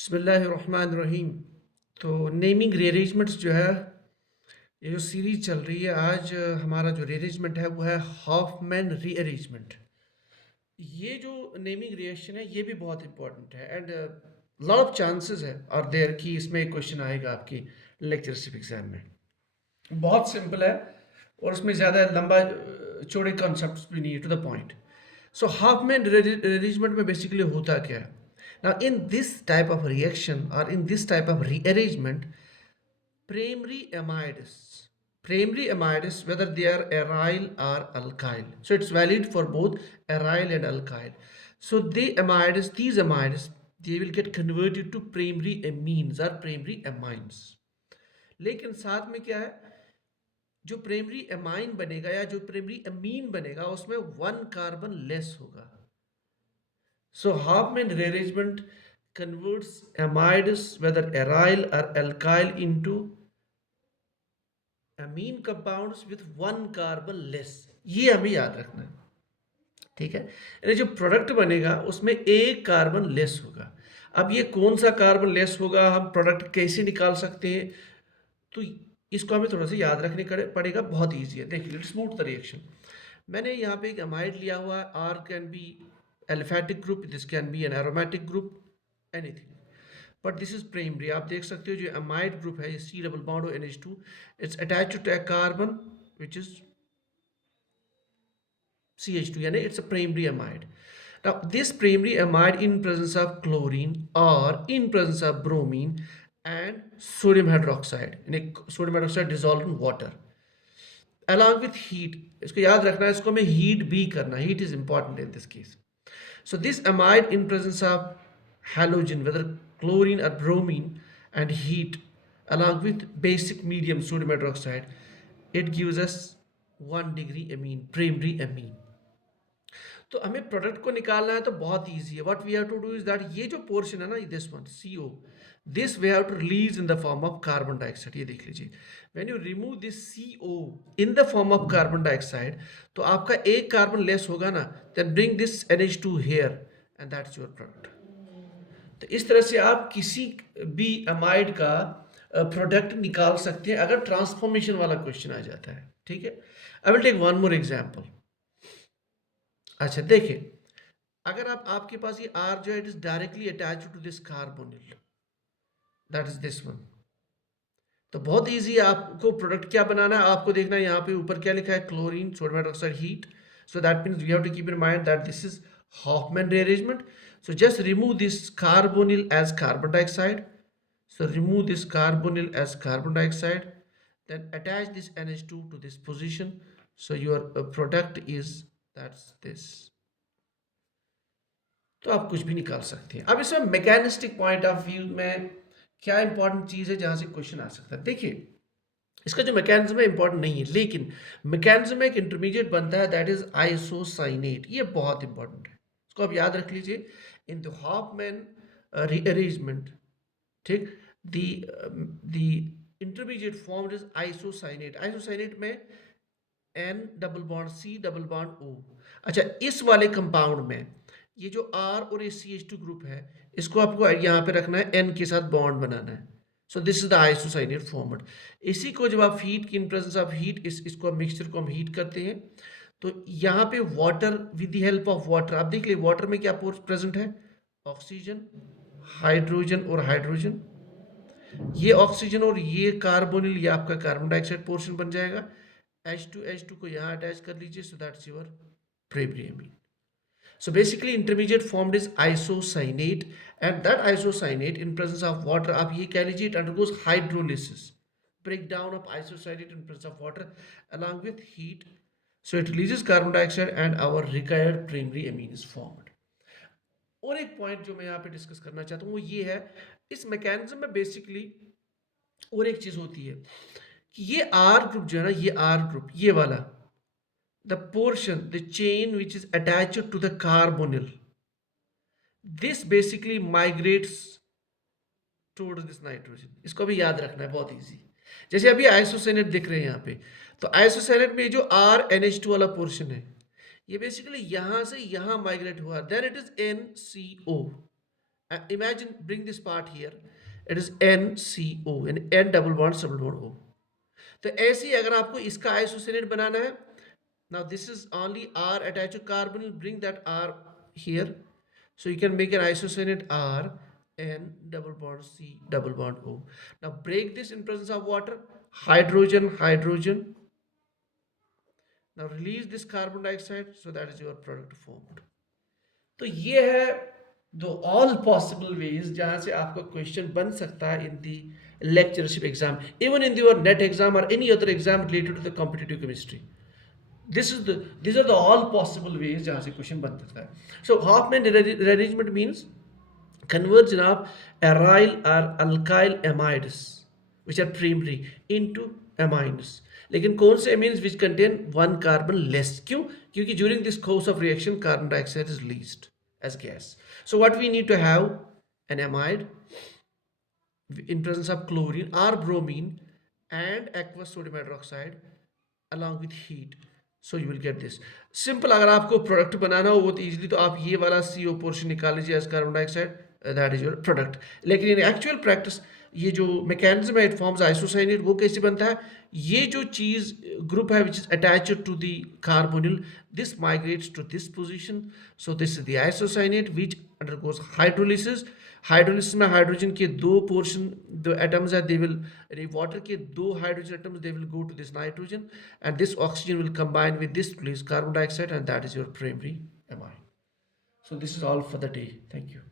बिस्मिल्लाहिर्रहमानिर्रहीम। तो naming rearrangements जो है, ये जो सीरीज चल रही है आज हमारा जो रीअरेंजमेंट है वो है हॉफमैन रीअरेंजमेंट। ये जो नेमिंग रिएक्शन है ये भी बहुत इंपॉर्टेंट है एंड लॉट ऑफ चांसेस है और देयर कि इसमें एक क्वेश्चन आएगा आपकी लेक्चरशिप एग्जाम में। बहुत सिंपल है और उसमें ज़्यादा लंबा चौड़े कॉन्सेप्ट्स भी नहीं है, to the point. So Hofmann rearrangement में बेसिकली होता क्या है? Now, in this type of reaction or in this type of rearrangement, primary amides, whether they are aryl or alkyl, so it's valid for both aryl and alkyl. So these amides, they will get converted to primary amines or primary amines. लेकिन साथ में क्या है, जो primary amine बनेगा या जो primary amine बनेगा उसमें वन कार्बन लेस होगा. So Hofmann rearrangement converts amides, whether aryl or alkyl, into amine compounds with one carbon less. ये हमें याद रखना है, ठीक है. यानी जो प्रोडक्ट बनेगा उसमें एक कार्बन लेस होगा. अब ये कौन सा कार्बन लेस होगा, हम प्रोडक्ट कैसे निकाल सकते हैं, तो इसको हमें थोड़ा सा याद रखने पड़ेगा. बहुत ईजी है. देखिए, लेट्स मूव द रिएक्शन. मैंने यहाँ पे एक अमाइड लिया हुआ है. R can be aliphatic group, this can be an aromatic group, anything, but this is primary. आप देख सकते हो जो अमाइड ग्रुप है, ये सी डबल बॉन्ड और NH2, it's attached to a carbon which is CH2, यानी it's a primary amide. Now, this primary amide in presence of chlorine or in presence of bromine and sodium hydroxide, sodium hydroxide dissolved in water, along with heat. इसको याद रखना है, इसको हमें heat भी करना. Heat is important in this case. So this amide in presence of halogen, whether chlorine or bromine, and heat, along with basic medium sodium hydroxide, it gives us 1 degree amine, primary amine. तो हमें product को निकालना है तो बहुत easy है. What we have to do is that ये जो पोर्शन है ना, this one CO, this we have to release in the form of carbon dioxide. ये देख लीजिए, when you remove this CO in the form of carbon dioxide, तो आपका एक कार्बन लेस होगा ना, then bring this NH2 here and that's your product. तो इस तरह से आप किसी भी अमाइड का प्रोडक्ट निकाल सकते हैं अगर ट्रांसफॉर्मेशन वाला क्वेश्चन आ जाता है. ठीक है. I will take one more example. अच्छा देखिए, अगर आपके पास ये R जो है, it is directly attached to this carbonyl, that is this one. तो बहुत इजी है. आपको प्रोडक्ट क्या बनाना है, आपको देखना है यहाँ पे ऊपर क्या लिखा है, chlorine sodium hydroxide heat. So that means we have to keep in mind that this is Hofmann rearrangement. So just remove this carbonyl as carbon dioxide. So remove this carbonyl as carbon dioxide. Then attach this NH2 to this position. So your product is, that's this. तो आप कुछ भी निकाल सकते हैं. अब इसमें mechanistic point of view में क्या इंपॉर्टेंट चीज है जहां से क्वेश्चन आ सकता है. देखिए, इसका जो मैकेनिज्म है इंपॉर्टेंट नहीं है, लेकिन मैकेनिज्म में एक इंटरमीडिएट बनता है, दैट इज आइसोसाइनेट. ये बहुत इंपॉर्टेंट है, इसको आप याद रख लीजिए. इन द हॉफमैन रीअरेंजमेंट, ठीक, the intermediate form is isocyanate. Isocyanate में N double bond C double bond O. अच्छा, इस वाले कंपाउंड में ये जो R और ये CH2 ग्रुप है, इसको आपको यहाँ पे रखना है, N के साथ बॉन्ड बनाना है. सो this is the isocyanate format. इसी को जब आप हीट की इन प्रेजेंस ऑफ हीट, इसको मिक्सचर को हम हीट करते हैं, तो यहाँ पे water, with the help of water, आप देख लीजिए वाटर में क्या प्रेजेंट है, ऑक्सीजन, हाइड्रोजन और हाइड्रोजन. ये ऑक्सीजन और ये कार्बोनिल, ये आपका कार्बन डाइऑक्साइड पोर्शन बन जाएगा. H2 को यहाँ अटैच कर लीजिए. So that's your primary amine. So basically intermediate formed is isocyanate, and that isocyanate in presence of water, आप ये कह लीजिए, it undergoes hydrolysis, breakdown of isocyanate in presence of water along with heat. So it releases carbon dioxide and our required primary amine is formed. और एक point जो मैं यहाँ पे डिस्कस करना चाहता हूँ वो ये है, इस मैकेनिज्म में बेसिकली और एक चीज होती है कि ये आर ग्रुप जो है ना, ये आर ग्रुप, ये वाला, the portion, the chain which is attached to the carbonyl, this basically migrates towards this nitrogen. इसको भी याद रखना है, बहुत इजी. जैसे अभी आइसोसाइनेट दिख रहे हैं यहाँ पे, तो आइसोसाइनेट में जो RNH2 वाला पोर्शन है, ये बेसिकली यहाँ से यहाँ माइग्रेट हुआ, then it is NCO. Imagine, bring this part here. It is NCO and N double bond O. तो ऐसे ही अगर आपको इसका आइसोसेनेट बनाना है, now this is only R attached to carbon, bring that R here, so you can make an isocyanate R, N double bond C double bond O. Now break this in presence of water, hydrogen, hydrogen. Now release this carbon dioxide, so that is your product formed. तो ये है दो all possible ways जहाँ से आपका question बन सकता है in the lectureship exam, even in your NET exam और any other exam related to the competitive chemistry. These are the all possible ways जहाँ से क्वेश्चन बन सकता है. So Hoffman rearrangement means conversion of aryl or alkyl amides which are primary into amines. लेकिन कौन से amines which contain one carbon less? क्यों? क्योंकि during this course of reaction carbon dioxide is released as gas. So what we need to have an amide in presence of chlorine or bromine and aqueous sodium hydroxide along with heat. So you will get this. Simple. अगर आपको product बनाना हो बहुत easily, तो आप ये वाला CO portion निकाल लीजिए as carbon dioxide, that is your product. लेकिन इन एक्चुअल प्रैक्टिस ये जो मैकेनिज्म है, इट फॉर्म्स आइसोसाइनेट, वो कैसे बनता है? ये जो चीज ग्रुप है which is attached to the carbonyl, this migrates to this position. So this is the isocyanate which undergoes hydrolysis. Hydrolysis में हाइड्रोजन के दो पोर्शन, दो एटम्स है, दे विल, वाटर के दो hydrogen atoms, they will go to this nitrogen and this oxygen will combine with this to release carbon dioxide, and that is your primary amine. So this is all for the day. Thank you.